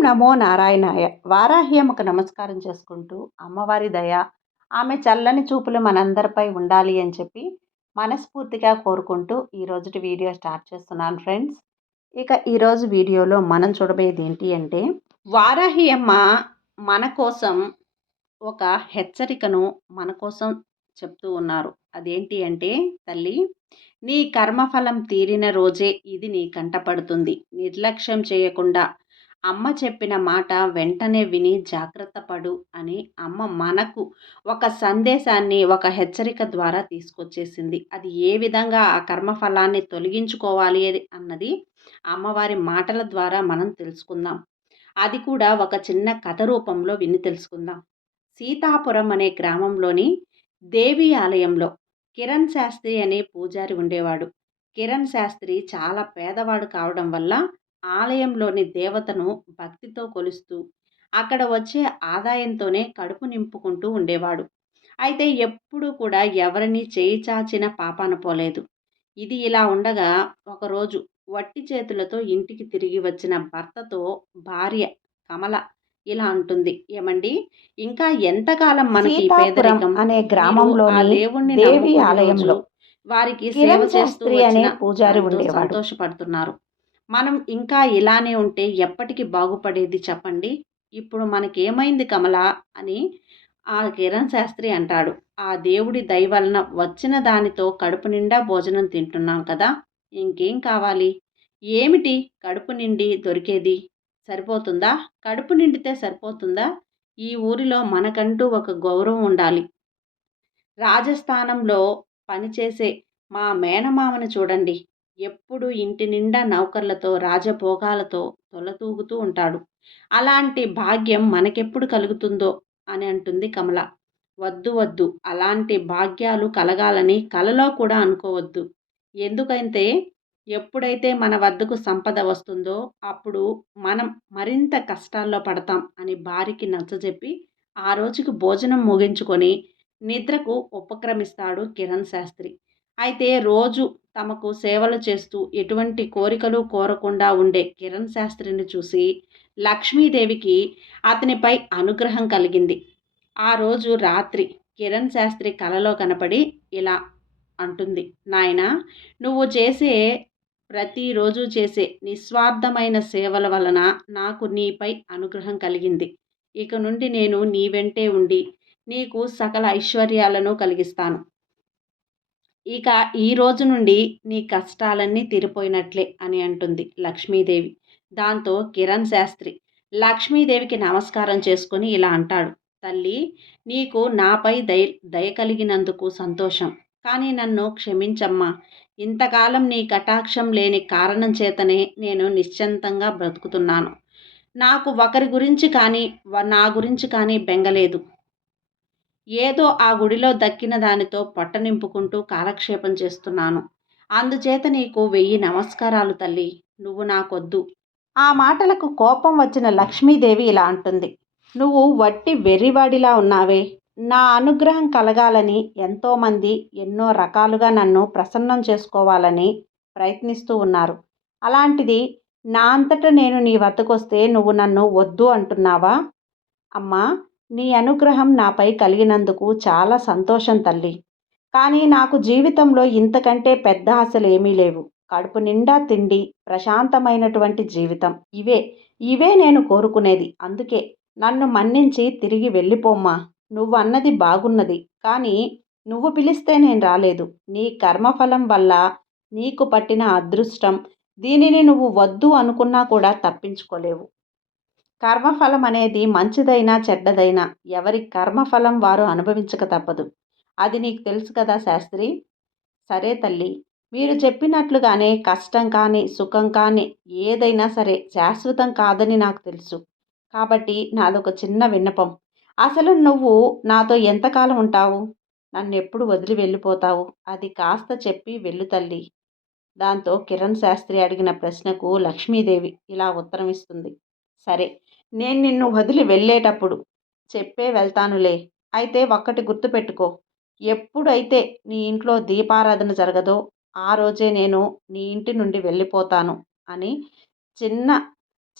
నమో నారాయణాయ. వారాహి అమ్మకు నమస్కారం చేసుకుంటూ, అమ్మవారి దయ, ఆమె చల్లని చూపులు మనందరిపై ఉండాలి అని చెప్పి మనస్ఫూర్తిగా కోరుకుంటూ ఈ రోజుటి వీడియో స్టార్ట్ చేస్తున్నాను ఫ్రెండ్స్. ఇక ఈరోజు వీడియోలో మనం చూడబోయేది ఏంటి అంటే, వారాహి అమ్మ మన కోసం ఒక హెచ్చరికను మన కోసం చెప్తూ ఉన్నారు. అదేంటి అంటే, తల్లి నీ కర్మఫలం తీరిన రోజే ఇది నీ కంటపడుతుంది. నిర్లక్ష్యం చేయకుండా అమ్మ చెప్పిన మాట వెంటనే విని జాగ్రత్త పడు అని అమ్మ మనకు ఒక సందేశాన్ని, ఒక హెచ్చరిక ద్వారా తీసుకొచ్చేసింది. అది ఏ విధంగా ఆ కర్మఫలాన్ని తొలగించుకోవాలి అన్నది అమ్మవారి మాటల ద్వారా మనం తెలుసుకుందాం. అది కూడా ఒక చిన్న కథ రూపంలో విని తెలుసుకుందాం. సీతాపురం అనే గ్రామంలోని దేవి ఆలయంలో కిరణ్ శాస్త్రి అనే పూజారి ఉండేవాడు. కిరణ్ శాస్త్రి చాలా పేదవాడు కావడం వల్ల ఆలయంలోని దేవతను భక్తితో కొలుస్తూ అక్కడ వచ్చే ఆదాయంతోనే కడుపు నింపుకుంటూ ఉండేవాడు. అయితే ఎప్పుడూ కూడా ఎవరిని చేయి చాచిన పాపాన పోలేదు. ఇది ఇలా ఉండగా ఒకరోజు వట్టి చేతులతో ఇంటికి తిరిగి వచ్చిన భర్తతో భార్య కమల ఇలా అంటుంది, ఏమండి, ఇంకా ఎంతకాలం మనకి ఈ పేదరికం అనే మీరు ఆ గ్రామంలోని దేవుణ్ణి దేవి నమ్ముకునే ఆలయంలో వారికి సేవ కిరణ్ చేస్తూ శాస్త్రి అనే వచ్చిన పూజారి దాంతో ఉండేవాడు. సంతోషపడుతున్నారు. మనం ఇంకా ఇలానే ఉంటే ఎప్పటికి బాగుపడేది చెప్పండి? ఇప్పుడు మనకేమైంది కమల అని ఆ కిరణ్ శాస్త్రి అంటాడు. ఆ దేవుడి దయ వలన వచ్చిన దానితో కడుపు నిండా భోజనం తింటున్నాం కదా! ఇంకేం కావాలి? ఏమిటి కడుపు నిండి దొరికేది? సరిపోతుందా? కడుపు నిండితే సరిపోతుందా? ఈ ఊరిలో మనకంటూ ఒక గౌరవం ఉండాలి. రాజస్థానంలో పనిచేసే మా మేనమామను చూడండి. ఎప్పుడు ఇంటి నిండా నౌకర్లతో, రాజభోగాలతో తొలతూగుతూ ఉంటాడు. అలాంటి భాగ్యం మనకెప్పుడు కలుగుతుందో అని అంటుంది కమల. వద్దు వద్దు, అలాంటి భాగ్యాలు కలగాలని కలలో కూడా అనుకోవద్దు. ఎందుకంటే ఎప్పుడైతే మన వద్దకు సంపద వస్తుందో అప్పుడు మనం మరింత కష్టాల్లో పడతాం అని భార్యకి నచ్చజెప్పి ఆ రోజుకి భోజనం ముగించుకొని నిద్రకు ఉపక్రమిస్తాడు కిరణ్ శాస్త్రి. అయితే రోజు తమకు సేవలు చేస్తూ ఎటువంటి కోరికలు కోరకుండా ఉండే కిరణ్ శాస్త్రిని చూసి లక్ష్మీదేవికి అతనిపై అనుగ్రహం కలిగింది. ఆ రోజు రాత్రి కిరణ్ శాస్త్రి కలలో కనపడి ఇలా అంటుంది, నాయనా, నువ్వు ప్రతిరోజు చేసే నిస్వార్థమైన సేవల వలన నాకు నీపై అనుగ్రహం కలిగింది. ఇక నుండి నేను నీ వెంటే ఉండి నీకు సకల ఐశ్వర్యాలను కలిగిస్తాను. ఇక ఈ రోజు నుండి నీ కష్టాలన్నీ తీరిపోయినట్లే అని అంటుంది లక్ష్మీదేవి. దాంతో కిరణ్ శాస్త్రి లక్ష్మీదేవికి నమస్కారం చేసుకొని ఇలా అంటాడు, తల్లి, నీకు నాపై దయ కలిగినందుకు సంతోషం. కానీ నన్ను క్షమించమ్మా. ఇంతకాలం నీ కటాక్షం లేని కారణం చేతనే నేను నిశ్చింతంగా బ్రతుకుతున్నాను. నాకు ఒకరి గురించి కానీ నా గురించి కానీ బెంగలేదు. ఏదో ఆ గుడిలో దక్కిన దానితో పొట్ట నింపుకుంటూ కాలక్షేపం చేస్తున్నాను. అందుచేత నీకు 1000 నమస్కారాలు తల్లి. నువ్వు నాకొద్దు. ఆ మాటలకు కోపం వచ్చిన లక్ష్మీదేవి ఇలా అంటుంది, నువ్వు వట్టి వెర్రివాడిలా ఉన్నావే. నా అనుగ్రహం కలగాలని ఎంతోమంది ఎన్నో రకాలుగా నన్ను ప్రసన్నం చేసుకోవాలని ప్రయత్నిస్తూ ఉన్నారు. అలాంటిది నా అంతటా నేను నీ వద్దకొస్తే నువ్వు నన్ను వద్దు అంటున్నావా? అమ్మా, నీ అనుగ్రహం నాపై కలిగినందుకు చాలా సంతోషం తల్లి. కానీ నాకు జీవితంలో ఇంతకంటే పెద్ద ఆశలు ఏమీ లేవు. కడుపు నిండా తిండి, ప్రశాంతమైనటువంటి జీవితం, ఇవే నేను కోరుకునేది. అందుకే నన్ను మన్నించి తిరిగి వెళ్ళిపోమ్మా. నువ్వు అన్నది బాగున్నది, కానీ నువ్వు పిలిస్తే నేను రాలేదు. నీ కర్మఫలం వల్ల నీకు పట్టిన అదృష్టం. దీనిని నువ్వు వద్దు అనుకున్నా కూడా తప్పించుకోలేవు. కర్మఫలం అనేది మంచిదైనా చెడ్డదైనా ఎవరి కర్మఫలం వారు అనుభవించక తప్పదు. అది నీకు తెలుసు కదా శాస్త్రి. సరే తల్లి, మీరు చెప్పినట్లుగానే కష్టం కానీ సుఖం కానీ ఏదైనా సరే శాశ్వతం కాదని నాకు తెలుసు. కాబట్టి నాదొక చిన్న విన్నపం. అసలు నువ్వు నాతో ఎంతకాలం ఉంటావు? నన్ను ఎప్పుడు వదిలి వెళ్ళిపోతావు? అది కాస్త చెప్పి వెళ్ళు తల్లి. దాంతో కిరణ్ శాస్త్రి అడిగిన ప్రశ్నకు లక్ష్మీదేవి ఇలా ఉత్తరం ఇస్తుంది, సరే, నేను నిన్ను వదిలి వెళ్ళేటప్పుడు చెప్పే వెళ్తానులే. అయితే ఒక్కటి గుర్తుపెట్టుకో, ఎప్పుడైతే నీ ఇంట్లో దీపారాధన జరగదో ఆ రోజే నేను నీ ఇంటి నుండి వెళ్ళిపోతాను అని చిన్న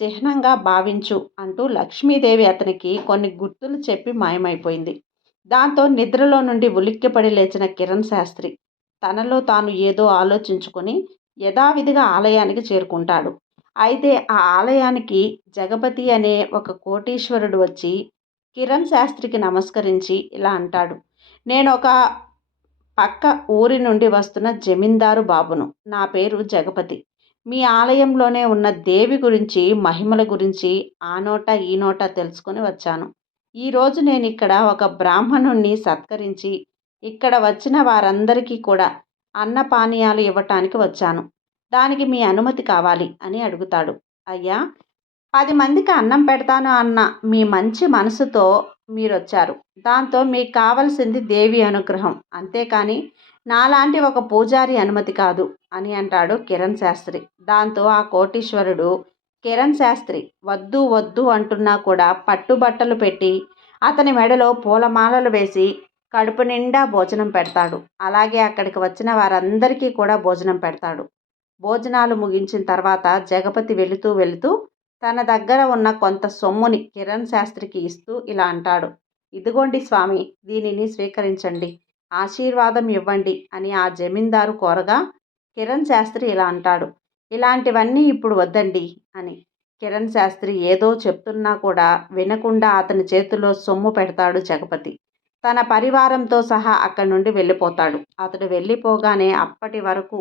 చిహ్నంగా భావించు అంటూ లక్ష్మీదేవి అతనికి కొన్ని గుర్తులు చెప్పి మాయమైపోయింది. దాంతో నిద్రలో నుండి ఉలిక్కిపడి లేచిన కిరణ్ శాస్త్రి తనలో తాను ఏదో ఆలోచించుకొని యథావిధిగా ఆలయానికి చేరుకుంటాడు. అయితే ఆ ఆలయానికి జగపతి అనే ఒక కోటీశ్వరుడు వచ్చి కిరణ్ శాస్త్రికి నమస్కరించి ఇలా అంటాడు: నేను ఒక పక్క ఊరి నుండి వస్తున్న జమీందారు బాబును. నా పేరు జగపతి. మీ ఆలయంలోనే ఉన్న దేవి గురించి, మహిమల గురించి ఆ నోట ఈ నోట తెలుసుకొని వచ్చాను. ఈరోజు నేను ఇక్కడ ఒక బ్రాహ్మణుణ్ణి సత్కరించి ఇక్కడ వచ్చిన వారందరికీ కూడా అన్నపానీయాలు ఇవ్వటానికి వచ్చాను. దానికి మీ అనుమతి కావాలి అని అడుగుతాడు. అయ్యా, 10 మందికి అన్నం పెడతాను అన్న మీ మంచి మనసుతో మీరొచ్చారు. దాంతో మీకు కావలసింది దేవి అనుగ్రహం. అంతేకాని నాలాంటి ఒక పూజారి అనుమతి కాదు అని అంటాడు కిరణ్ శాస్త్రి. దాంతో ఆ కోటీశ్వరుడు కిరణ్ శాస్త్రి వద్దు వద్దు అంటున్నా కూడా పట్టుబట్టలు పెట్టి అతని మెడలో పూలమాలలు వేసి కడుపు నిండా భోజనం పెడతాడు. అలాగే అక్కడికి వచ్చిన వారందరికీ కూడా భోజనం పెడతాడు. భోజనాలు ముగించిన తర్వాత జగపతి వెళుతూ వెళుతూ తన దగ్గర ఉన్న కొంత సొమ్ముని కిరణ్ శాస్త్రికి ఇస్తూ ఇలా అంటాడు: ఇదిగోండి స్వామి, దీనిని స్వీకరించండి, ఆశీర్వాదం ఇవ్వండి అని ఆ జమీందారు కోరగా కిరణ్ శాస్త్రి ఇలా అంటాడు: ఇలాంటివన్నీ ఇప్పుడు వద్దండి అని. కిరణ్ శాస్త్రి ఏదో చెప్తున్నా కూడా వినకుండా అతని చేతిలో సొమ్ము పెడతాడు జగపతి. తన పరివారంతో సహా అక్కడి నుండి వెళ్ళిపోతాడు. అతడు వెళ్ళిపోగానే అప్పటి వరకు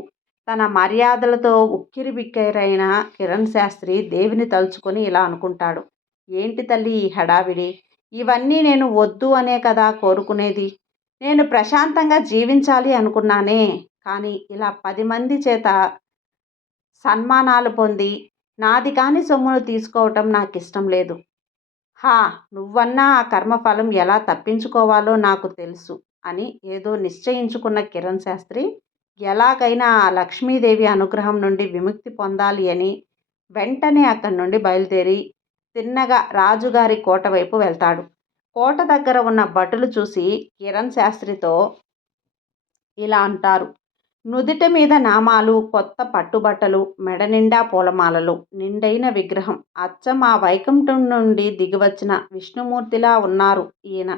తన మర్యాదలతో ఉక్కిరిబిక్కిరైన కిరణ్ శాస్త్రి దేవిని తలుచుకొని ఇలా అనుకుంటాడు: ఏంటి తల్లి ఈ హడావిడి? ఇవన్నీ నేను వద్దు అనే కదా కోరుకునేది. నేను ప్రశాంతంగా జీవించాలి అనుకున్నానే, కానీ ఇలా 10 మంది చేత సన్మానాలు పొంది నాది కాని సొమ్మును తీసుకోవటం నాకు ఇష్టం లేదు. హా, నువ్వన్నా ఆ కర్మఫలం ఎలా తప్పించుకోవాలో నాకు తెలుసు అని ఏదో నిశ్చయించుకున్న కిరణ్ శాస్త్రి ఎలాగైనా ఆ లక్ష్మీదేవి అనుగ్రహం నుండి విముక్తి పొందాలి అని వెంటనే అక్కడి నుండి బయలుదేరి తిన్నగా రాజుగారి కోట వైపు వెళ్తాడు. కోట దగ్గర ఉన్న భటులు చూసి కిరణ్ శాస్త్రితో ఇలా అంటారు: నుదిట మీద నామాలు, కొత్త పట్టుబట్టలు, మెడ నిండా పూలమాలలు, నిండైన విగ్రహం, అచ్చం ఆ వైకుంఠం నుండి దిగివచ్చిన విష్ణుమూర్తిలా ఉన్నారు ఈయన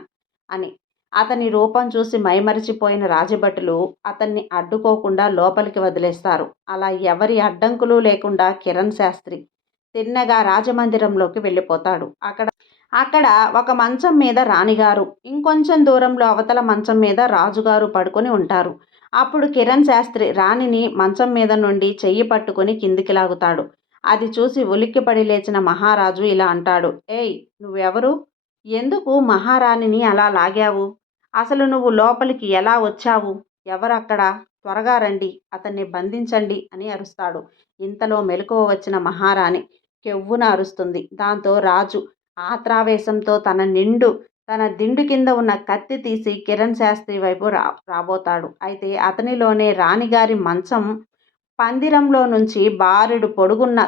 అని. అతని రూపం చూసి మైమరిచిపోయిన రాజభటులు అతన్ని అడ్డుకోకుండా లోపలికి వదిలేస్తారు. అలా ఎవరి అడ్డంకులు లేకుండా కిరణ్ శాస్త్రి తిన్నగా రాజమందిరంలోకి వెళ్ళిపోతాడు. అక్కడ ఒక మంచం మీద రాణిగారు, ఇంకొంచెం దూరంలో అవతల మంచం మీద రాజుగారు పడుకొని ఉంటారు. అప్పుడు కిరణ్ శాస్త్రి రాణిని మంచం మీద నుండి చెయ్యి పట్టుకొని కిందికి లాగుతాడు. అది చూసి ఉలిక్కిపడి లేచిన మహారాజు ఇలా అంటాడు: ఏయ్, నువ్వెవరు? ఎందుకు మహారాణిని అలా లాగావు? అసలు నువ్వు లోపలికి ఎలా వచ్చావు? ఎవరక్కడ? త్వరగా రండి, అతన్ని బంధించండి అని అరుస్తాడు. ఇంతలో మెలకువ వచ్చిన మహారాణి కెవ్వున అరుస్తుంది. దాంతో రాజు ఆత్రావేశంతో తన దిండు కింద ఉన్న కత్తి తీసి కిరణ్ శాస్త్రి వైపు రాబోతాడు. అయితే అతనిలోనే రాణిగారి మంచం పందిరంలో నుంచి బారెడు పొడుగున్న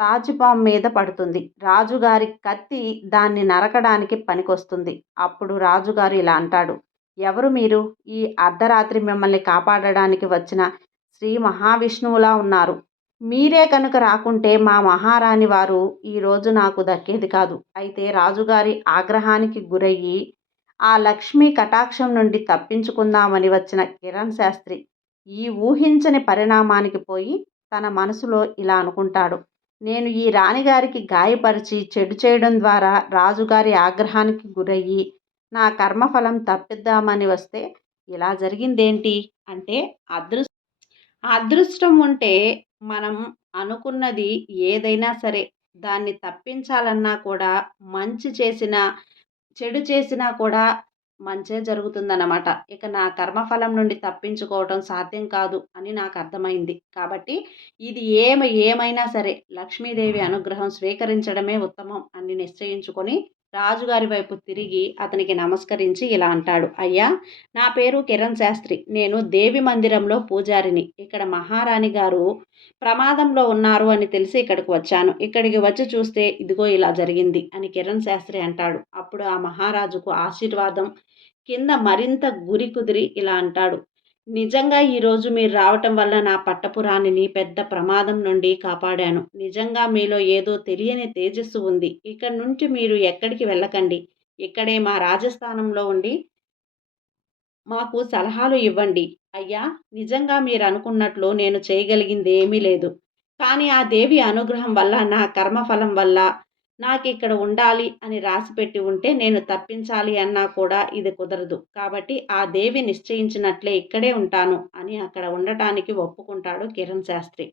తాచుపాము మీద పడుతుంది. రాజుగారి కత్తి దాన్ని నరకడానికి పనికొస్తుంది. అప్పుడు రాజుగారు ఇలా అంటాడు: ఎవరు మీరు? ఈ అర్ధరాత్రి మిమ్మల్ని కాపాడడానికి వచ్చిన శ్రీ మహావిష్ణువులా ఉన్నారు. మీరే కనుక రాకుంటే మా మహారాణి వారు ఈరోజు నాకు దక్కేది కాదు. అయితే రాజుగారి ఆగ్రహానికి గురయ్యి ఆ లక్ష్మీ కటాక్షం నుండి తప్పించుకుందామని వచ్చిన కిరణ్ శాస్త్రి ఈ ఊహించని పరిణామానికి పోయి తన మనసులో ఇలా అనుకుంటాడు: నేను ఈ రాణిగారికి గాయపరిచి చెడు చేయడం ద్వారా రాజుగారి ఆగ్రహానికి గురయ్యి నా కర్మఫలం తప్పిద్దామని వస్తే ఇలా జరిగిందేంటి అంటే, అదృష్టం ఉంటే మనం అనుకున్నది ఏదైనా సరే దాన్ని తప్పించాలన్నా కూడా, మంచి చేసినా చెడు చేసినా కూడా మంచే జరుగుతుందన్నమాట. ఇక నా కర్మఫలం నుండి తప్పించుకోవటం సాధ్యం కాదు అని నాకు అర్థమైంది. కాబట్టి ఇది ఏమైనా సరే లక్ష్మీదేవి అనుగ్రహం స్వీకరించడమే ఉత్తమం అని నిశ్చయించుకొని రాజుగారి వైపు తిరిగి అతనికి నమస్కరించి ఇలా అంటాడు: అయ్యా, నా పేరు కిరణ్ శాస్త్రి. నేను దేవి మందిరంలో పూజారిని. ఇక్కడ మహారాణి గారు ప్రమాదంలో ఉన్నారు అని తెలిసి ఇక్కడికి వచ్చాను. ఇక్కడికి వచ్చి చూస్తే ఇదిగో ఇలా జరిగింది అని కిరణ్ శాస్త్రి అంటాడు. అప్పుడు ఆ మహారాజుకు ఆశీర్వాదం కింద మరింత గురి కుదిరి ఇలా అంటాడు: నిజంగా ఈరోజు మీరు రావటం వల్ల నా పట్టపురాణిని పెద్ద ప్రమాదం నుండి కాపాడాను. నిజంగా మీలో ఏదో తెలియని తేజస్సు ఉంది. ఇక్కడి నుంచి మీరు ఎక్కడికి వెళ్ళకండి. ఇక్కడే మా రాజస్థానంలో ఉండి మాకు సలహాలు ఇవ్వండి. అయ్యా! నిజంగా మీరనుకున్నట్లు నేను చేయగలిగిందేమీ లేదు. కానీ ఆ దేవి అనుగ్రహం వల్ల, నా కర్మఫలం వల్ల నాకిక్కడ ఉండాలి అని రాసిపెట్టి ఉంటే నేను తప్పించాలి అన్నా కూడా ఇది కుదరదు. కాబట్టి ఆ దేవి నిశ్చయించినట్లే ఇక్కడే ఉంటాను అని అక్కడ ఉండటానికి ఒప్పుకుంటాడు కిరణ్ శాస్త్రి.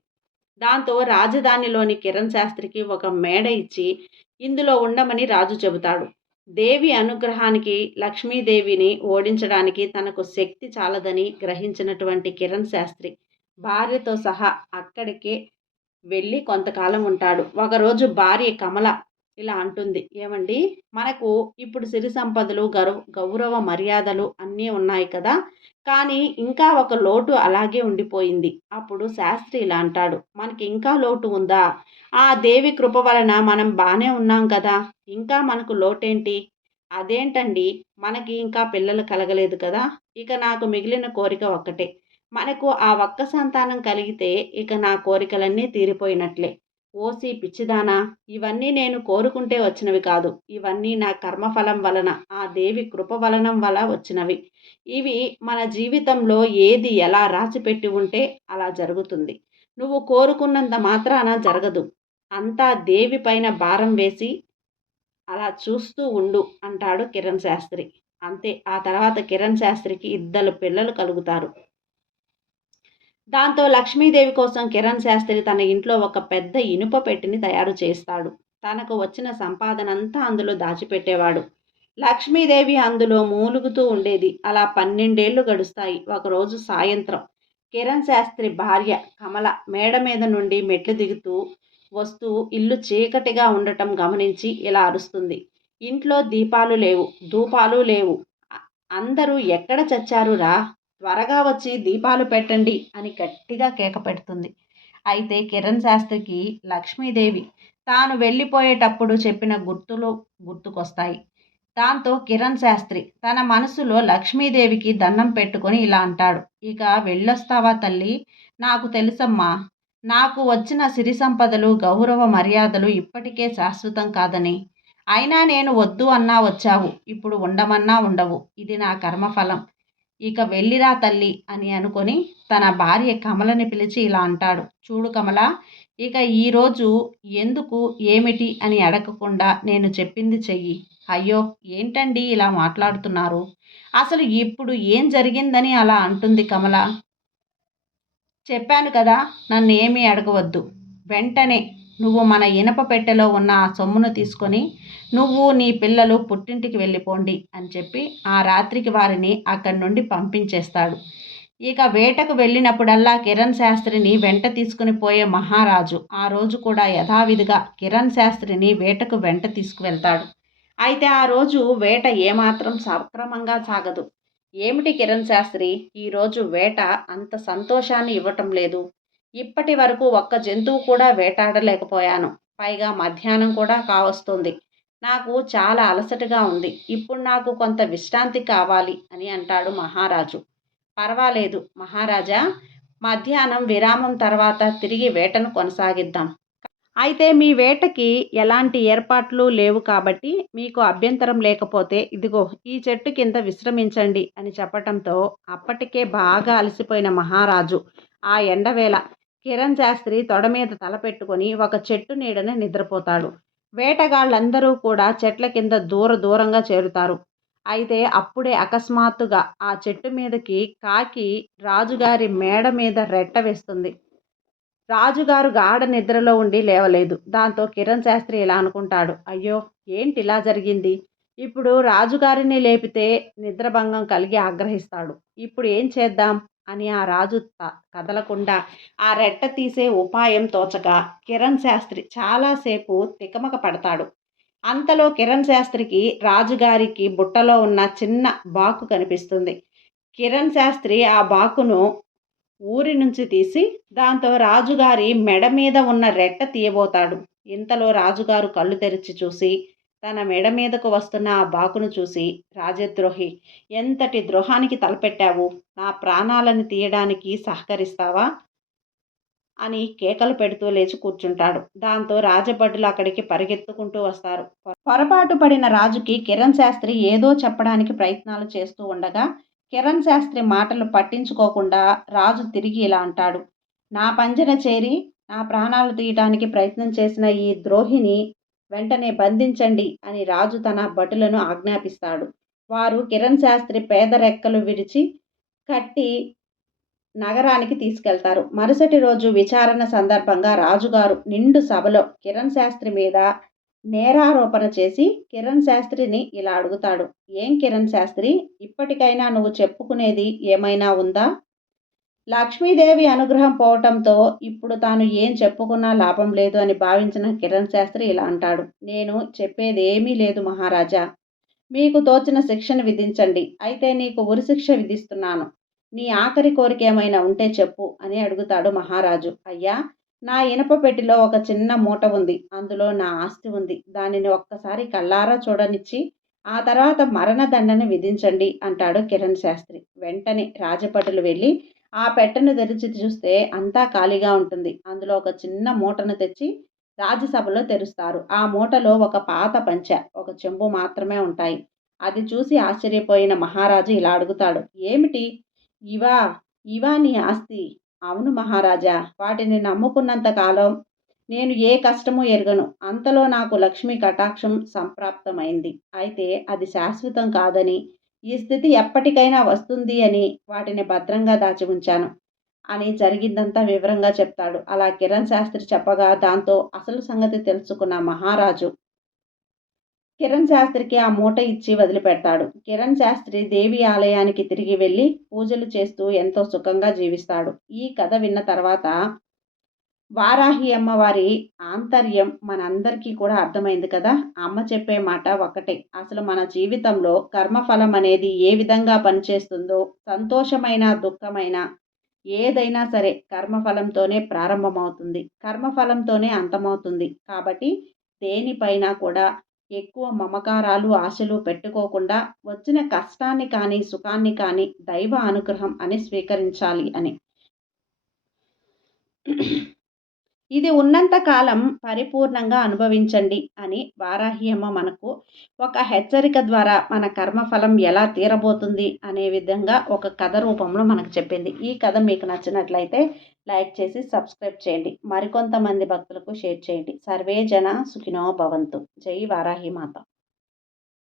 దాంతో రాజధానిలోని కిరణ్ శాస్త్రికి ఒక మేడ ఇచ్చి ఇందులో ఉండమని రాజు చెబుతాడు. దేవి అనుగ్రహానికి లక్ష్మీదేవిని ఓడించడానికి తనకు శక్తి చాలదని గ్రహించినటువంటి కిరణ్ శాస్త్రి భార్యతో సహా అక్కడికే వెళ్ళి కొంతకాలం ఉంటాడు. ఒకరోజు భార్య కమల ఇలా అంటుంది, ఏమండి, మనకు ఇప్పుడు సిరి సంపదలు, గౌరవ మర్యాదలు అన్నీ ఉన్నాయి కదా, కానీ ఇంకా ఒక లోటు అలాగే ఉండిపోయింది. అప్పుడు శాస్త్రి ఇలా అంటాడు, మనకి ఇంకా లోటు ఉందా? ఆ దేవి కృప వలన మనం బానే ఉన్నాం కదా, ఇంకా మనకు లోటేంటి? అదేంటండి, మనకి ఇంకా పిల్లలు కలగలేదు కదా, ఇక నాకు మిగిలిన కోరిక ఒక్కటే. మనకు ఆ ఒక్క సంతానం కలిగితే ఇక నా కోరికలన్నీ తీరిపోయినట్లే. ఓసి పిచ్చిదానా, ఇవన్నీ నేను కోరుకుంటే వచ్చినవి కాదు. ఇవన్నీ నా కర్మఫలం వలన, ఆ దేవి కృప వలనం వల్ల వచ్చినవి. ఇవి మన జీవితంలో ఏది ఎలా రాసిపెట్టి ఉంటే అలా జరుగుతుంది. నువ్వు కోరుకున్నంత మాత్రాన జరగదు. అంతా దేవి పైన భారం వేసి అలా చూస్తూ ఉండు అంటాడు కిరణ్ శాస్త్రి. అంతే, ఆ తర్వాత కిరణ్ శాస్త్రికి ఇద్దరు పిల్లలు కలుగుతారు. దాంతో లక్ష్మీదేవి కోసం కిరణ్ శాస్త్రి తన ఇంట్లో ఒక పెద్ద ఇనుప పెట్టెని తయారు చేస్తాడు. తనకు వచ్చిన సంపాదనంతా అందులో దాచిపెట్టేవాడు. లక్ష్మీదేవి అందులో మూలుగుతూ ఉండేది. అలా 12 ఏళ్ళు గడుస్తాయి. ఒకరోజు సాయంత్రం కిరణ్ శాస్త్రి భార్య కమల మేడ మీద నుండి మెట్లు దిగుతూ వస్తూ ఇల్లు చీకటిగా ఉండటం గమనించి ఇలా అరుస్తుంది. ఇంట్లో దీపాలు లేవు, ధూపాలు లేవు. అ- అందరూ ఎక్కడ చచ్చారురా, త్వరగా వచ్చి దీపాలు పెట్టండి అని గట్టిగా కేక పెడుతుంది. అయితే కిరణ్ శాస్త్రికి లక్ష్మీదేవి తాను వెళ్ళిపోయేటప్పుడు చెప్పిన గుర్తులు గుర్తుకొస్తాయి. దాంతో కిరణ్ శాస్త్రి తన మనసులో లక్ష్మీదేవికి దండం పెట్టుకొని ఇలా అంటాడు, ఇక వెళ్ళొస్తావా తల్లి, నాకు తెలుసమ్మా, నాకు వచ్చిన సిరి సంపదలు, గౌరవ మర్యాదలు ఇప్పటికే శాశ్వతం కాదని. అయినా నేను వద్దు అన్నా వచ్చావు, ఇప్పుడు ఉండమన్నా ఉండవు, ఇది నా కర్మఫలం, ఇక వెళ్ళిరా తల్లి అని అనుకొని తన భార్య కమలని పిలిచి ఇలా అంటాడు, చూడు కమల, ఇక ఈరోజు ఎందుకు ఏమిటి అని అడగకుండా నేను చెప్పింది చెయ్యి. అయ్యో, ఏంటండి ఇలా మాట్లాడుతున్నారు, అసలు ఇప్పుడు ఏం జరిగిందని అలా అంటుంది కమల. చెప్పాను కదా, నన్ను ఏమీ అడగవద్దు. వెంటనే నువ్వు మన ఇనప పెట్టెలో ఉన్న ఆ సొమ్మును తీసుకొని నువ్వు నీ పిల్లలు పుట్టింటికి వెళ్ళిపోండి అని చెప్పి ఆ రాత్రికి వారిని అక్కడి నుండి పంపించేస్తాడు. ఇక వేటకు వెళ్ళినప్పుడల్లా కిరణ్ శాస్త్రిని వెంట తీసుకుని పోయే మహారాజు ఆ రోజు కూడా యథావిధిగా కిరణ్ శాస్త్రిని వేటకు వెంట తీసుకువెళ్తాడు. అయితే ఆ రోజు వేట ఏమాత్రం సక్రమంగా సాగదు. ఏమిటి కిరణ్ శాస్త్రి, ఈరోజు వేట అంత సంతోషాన్ని ఇవ్వటం లేదు. ఇప్పటి వరకు ఒక్క జంతువు కూడా వేటాడలేకపోయాను. పైగా మధ్యాహ్నం కూడా కావస్తుంది. నాకు చాలా అలసటగా ఉంది. ఇప్పుడు నాకు కొంత విశ్రాంతి కావాలి అని అంటాడు మహారాజు. పర్వాలేదు మహారాజా, మధ్యాహ్నం విరామం తర్వాత తిరిగి వేటను కొనసాగిద్దాం. అయితే మీ వేటకి ఎలాంటి ఏర్పాట్లు లేవు కాబట్టి మీకు అభ్యంతరం లేకపోతే ఇదిగో ఈ చెట్టు కింద విశ్రమించండి అని చెప్పటంతో అప్పటికే బాగా అలసిపోయిన మహారాజు ఆ ఎండవేళ కిరణ్ శాస్త్రి తొడ మీద తల పెట్టుకొని ఒక చెట్టు నీడన నిద్రపోతాడు. వేటగాళ్ళందరూ కూడా చెట్ల కింద దూరంగా చేరుతారు. అయితే అప్పుడే అకస్మాత్తుగా ఆ చెట్టు మీదకి కాకి రాజుగారి మేడ మీద రెట్ట వేస్తుంది. రాజుగారు గాఢ నిద్రలో ఉండి లేవలేదు. దాంతో కిరణ్ శాస్త్రి ఇలా అనుకుంటాడు, అయ్యో, ఏంటి ఇలా జరిగింది, ఇప్పుడు రాజుగారిని లేపితే నిద్రభంగం కలిగి ఆగ్రహిస్తాడు. ఇప్పుడు ఏం చేద్దాం అని ఆ రాజు కదలకుండా ఆ రెట్ట తీసే ఉపాయం తోచక కిరణ్ శాస్త్రి చాలాసేపు తికమక పడతాడు. అంతలో కిరణ్ శాస్త్రికి రాజుగారికి బుట్టలో ఉన్న చిన్న బాకు కనిపిస్తుంది. కిరణ్ శాస్త్రి ఆ బాకును ఊరి నుంచి తీసి దాంతో రాజుగారి మెడ మీద ఉన్న రెట్ట తీయబోతాడు. ఇంతలో రాజుగారు కళ్ళు తెరిచి చూసి తన మెడ మీదకు వస్తున్న ఆ బాకును చూసి, రాజద్రోహి, ఎంతటి ద్రోహానికి తలపెట్టావు? నా ప్రాణాలను తీయడానికి సహకరిస్తావా? అని కేకలు పెడుతూ లేచి కూర్చుంటాడు. దాంతో రాజభటులు అక్కడికి పరిగెత్తుకుంటూ వస్తారు. పొరపాటు పడిన రాజుకి కిరణ్ శాస్త్రి ఏదో చెప్పడానికి ప్రయత్నాలు చేస్తూ ఉండగా, కిరణ్ శాస్త్రి మాటలు పట్టించుకోకుండా రాజు తిరిగి ఇలా అంటాడు. నా పంజర చేరి నా ప్రాణాలు తీయటానికి ప్రయత్నం చేసిన ఈ ద్రోహిని వెంటనే బంధించండి అని రాజు తన భటులను ఆజ్ఞాపిస్తాడు. వారు కిరణ్ శాస్త్రి పేద రెక్కలు విడిచి కట్టి నగరానికి తీసుకెళ్తారు. మరుసటి రోజు విచారణ సందర్భంగా రాజుగారు నిండు సభలో కిరణ్ శాస్త్రి మీద నేరారోపణ చేసి కిరణ్ శాస్త్రిని ఇలా అడుగుతాడు. ఏం కిరణ్ శాస్త్రి, ఇప్పటికైనా నువ్వు చెప్పుకునేది ఏమైనా ఉందా? లక్ష్మీదేవి అనుగ్రహం పోవటంతో ఇప్పుడు తాను ఏం చెప్పుకున్నా లాభం లేదు అని భావించిన కిరణ్ శాస్త్రి ఇలా అంటాడు. నేను చెప్పేదేమీ లేదు మహారాజా. మీకు తోచిన శిక్షను విధించండి. అయితే నీకు ఉరిశిక్ష విధిస్తున్నాను. నీ ఆఖరి కోరిక ఏమైనా ఉంటే చెప్పు అని అడుగుతాడు మహారాజు. అయ్యా, నా ఇనప పెట్టెలో ఒక చిన్న మూట ఉంది. అందులో నా ఆస్తి ఉంది. దానిని ఒక్కసారి కళ్ళారా చూడనిచ్చి ఆ తర్వాత మరణదండన విధించండి అంటాడు కిరణ్ శాస్త్రి. వెంటనే రాజభటులు వెళ్ళి ఆ పెట్టెను తెరిచి చూస్తే అంతా ఖాళీగా ఉంటుంది. అందులో ఒక చిన్న మూటను తెచ్చి రాజ్యసభలో తెరుస్తారు. ఆ మూటలో ఒక పాత పంచె, ఒక చెంబు మాత్రమే ఉంటాయి. అది చూసి ఆశ్చర్యపోయిన మహారాజు ఇలా అడుగుతాడు. ఏమిటి? ఇవా ఇవా నీ ఆస్తి? అవును మహారాజా. వాటిని నమ్ముకున్నంత కాలం నేను ఏ కష్టమూ ఎరుగను. అంతలో నాకు లక్ష్మీ కటాక్షం సంప్రాప్తమైంది. అయితే అది శాశ్వతం కాదని, ఈ స్థితి ఎప్పటికైనా వస్తుంది అని వాటిని భద్రంగా దాచి ఉంచాను అని జరిగిందంతా వివరంగా చెప్తాడు. అలా కిరణ్ శాస్త్రి చెప్పగా దాంతో అసలు సంగతి తెలుసుకున్న మహారాజు కిరణ్ శాస్త్రికి ఆ మూట ఇచ్చి వదిలిపెడతాడు. కిరణ్ శాస్త్రి దేవి ఆలయానికి తిరిగి వెళ్ళి పూజలు చేస్తూ ఎంతో సుఖంగా జీవిస్తాడు. ఈ కథ విన్న తర్వాత వారాహి అమ్మవారి ఆంతర్యం మనందరికీ కూడా అర్థమైంది కదా. అమ్మ చెప్పే మాట ఒకటే. అసలు మన జీవితంలో కర్మఫలం అనేది ఏ విధంగా పనిచేస్తుందో, సంతోషమైన దుఃఖమైన ఏదైనా సరే కర్మఫలంతోనే ప్రారంభమవుతుంది, కర్మఫలంతోనే అంతమవుతుంది. కాబట్టి దేనిపైన కూడా ఎక్కువ మమకారాలు ఆశలు పెట్టుకోకుండా వచ్చిన కష్టాన్ని కానీ సుఖాన్ని కానీ దైవ అనుగ్రహం అని స్వీకరించాలి అని. ఇది ఉన్నంత కాలం పరిపూర్ణంగా అనుభవించండి అని వారాహి అమ్మ మనకు ఒక హెచ్చరిక ద్వారా మన కర్మఫలం ఎలా తీరబోతుంది అనే విధంగా ఒక కథ రూపంలో మనకు చెప్పింది. ఈ కథ మీకు నచ్చినట్లయితే లైక్ చేసి సబ్స్క్రైబ్ చేయండి. మరికొంతమంది భక్తులకు షేర్ చేయండి. సర్వే జన సుఖినో భవంతు. జై వారాహి మాత.